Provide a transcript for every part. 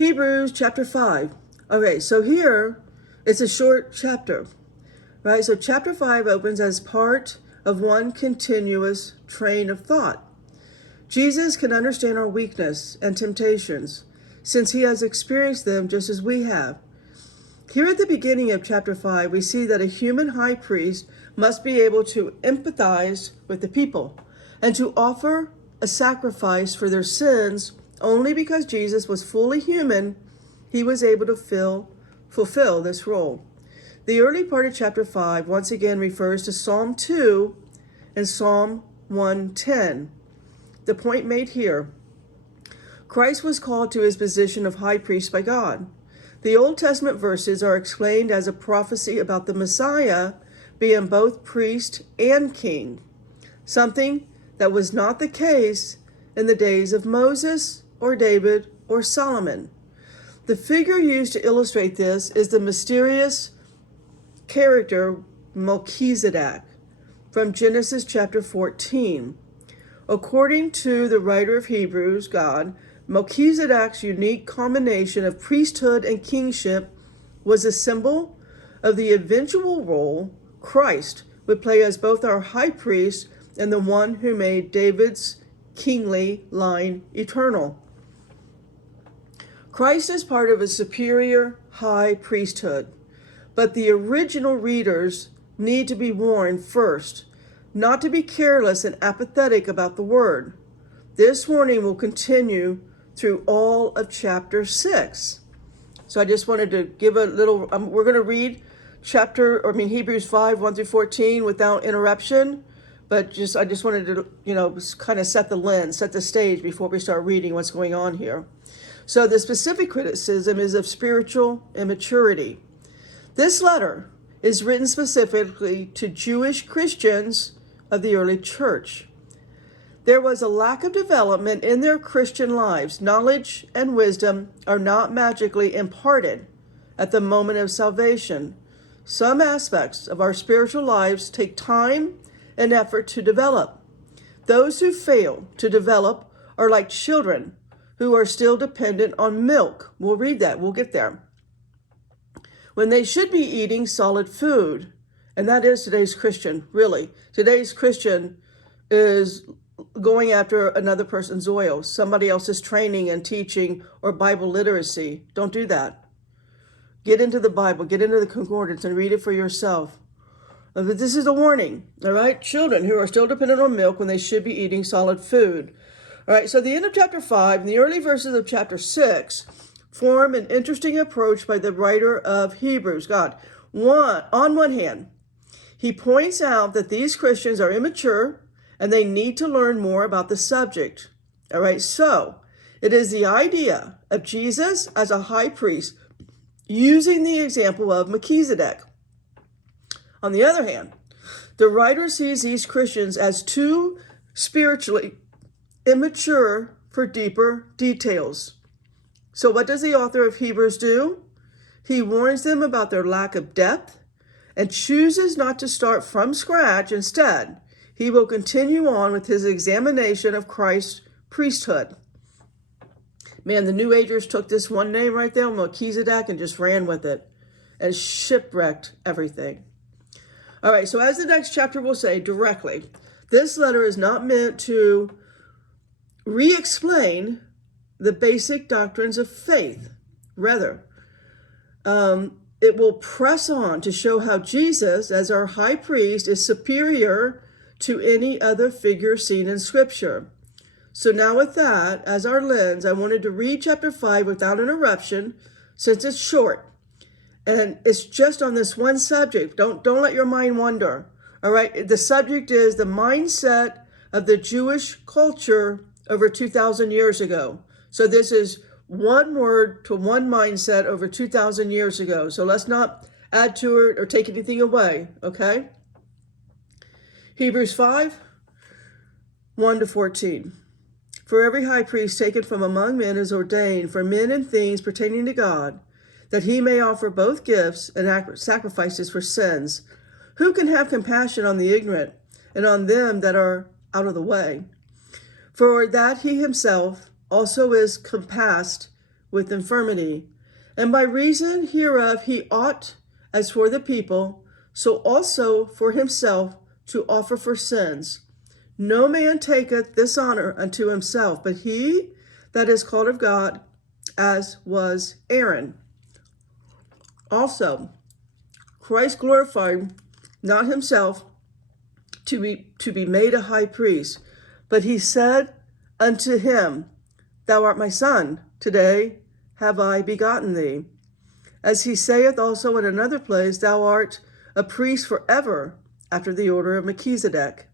Hebrews chapter 5. Okay, so here it's a short chapter, right? So chapter 5 opens as part of one continuous train of thought. Jesus can understand our weakness and temptations since he has experienced them just as we have. Here at the beginning of chapter 5, we see that a human high priest must be able to empathize with the people and to offer a sacrifice for their sins. Only because Jesus was fully human, he was able to fulfill this role. The early part of chapter 5 once again refers to Psalm 2 and Psalm 110. The point made here, Christ was called to his position of high priest by God. The Old Testament verses are explained as a prophecy about the Messiah being both priest and king, something that was not the case in the days of Moses or David or Solomon. The figure used to illustrate this is the mysterious character Melchizedek from Genesis chapter 14. According to the writer of Hebrews, God, Melchizedek's unique combination of priesthood and kingship was a symbol of the eventual role Christ would play as both our high priest and the one who made David's kingly line eternal. Christ is part of a superior high priesthood, but the original readers need to be warned first not to be careless and apathetic about the word. This warning will continue through all of chapter 6. So I just wanted to give a little, we're going to read Hebrews 5, 1 through 14 without interruption, but I just wanted to, kind of set the lens, set the stage before we start reading what's going on here. So the specific criticism is of spiritual immaturity. This letter is written specifically to Jewish Christians of the early church. There was a lack of development in their Christian lives. Knowledge and wisdom are not magically imparted at the moment of salvation. Some aspects of our spiritual lives take time and effort to develop. Those who fail to develop are like children who are still dependent on milk. We'll read that. We'll get there. When they should be eating solid food. And that is today's Christian, really. Today's Christian is going after another person's oil, somebody else's training and teaching or Bible literacy. Don't do that. Get into the Bible, get into the concordance and read it for yourself. But this is a warning, all right? Children who are still dependent on milk when they should be eating solid food. All right, so the end of chapter 5 and the early verses of chapter 6 form an interesting approach by the writer of Hebrews. On one hand, he points out that these Christians are immature and they need to learn more about the subject. All right, so it is the idea of Jesus as a high priest using the example of Melchizedek. On the other hand, the writer sees these Christians as too spiritually immature for deeper details. So what does the author of Hebrews do? He warns them about their lack of depth and chooses not to start from scratch. Instead, he will continue on with his examination of Christ's priesthood. Man, the New Agers took this one name right there, Melchizedek, and just ran with it and shipwrecked everything. All right, so as the next chapter will say directly, this letter is not meant to re-explain the basic doctrines of faith. Rather, it will press on to show how Jesus, as our high priest, is superior to any other figure seen in Scripture. So now with that as our lens, I wanted to read chapter 5 without interruption, since it's short. And it's just on this one subject. Don't let your mind wander. All right, the subject is the mindset of the Jewish culture over 2,000 years ago. So this is one word to one mindset over 2,000 years ago. So let's not add to it or take anything away, okay? Hebrews 5, 1 to 14. For every high priest taken from among men is ordained for men and things pertaining to God, that he may offer both gifts and sacrifices for sins. Who can have compassion on the ignorant and on them that are out of the way? For that he himself also is compassed with infirmity. And by reason hereof he ought, as for the people, so also for himself, to offer for sins. No man taketh this honor unto himself, but he that is called of God, as was Aaron. Also, Christ glorified not himself to be made a high priest, but he said unto him, Thou art my son, today have I begotten thee. As he saith also in another place, Thou art a priest forever, after the order of Melchizedek.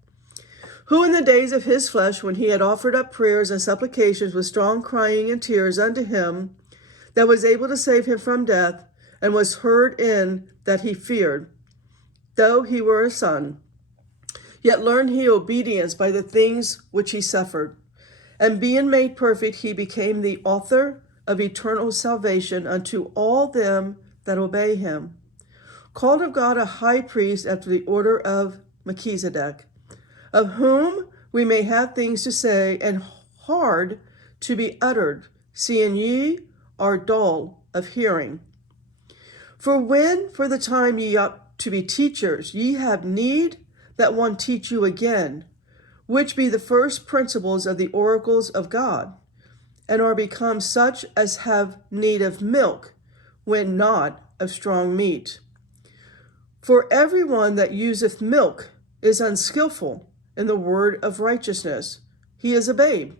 Who in the days of his flesh, when he had offered up prayers and supplications with strong crying and tears unto him, that was able to save him from death, and was heard in that he feared, though he were a son, yet learned he obedience by the things which he suffered. And being made perfect, he became the author of eternal salvation unto all them that obey him, called of God a high priest after the order of Melchizedek, of whom we may have things to say and hard to be uttered, seeing ye are dull of hearing. For when for the time ye ought to be teachers, ye have need that one teach you again, which be the first principles of the oracles of God, and are become such as have need of milk, when not of strong meat. For every one that useth milk is unskillful in the word of righteousness, he is a babe.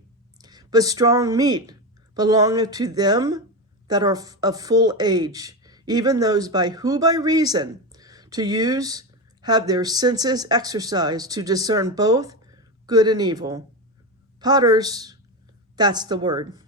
But strong meat belongeth to them that are of full age, even those who by reason to use have their senses exercised to discern both good and evil. Potters, that's the word.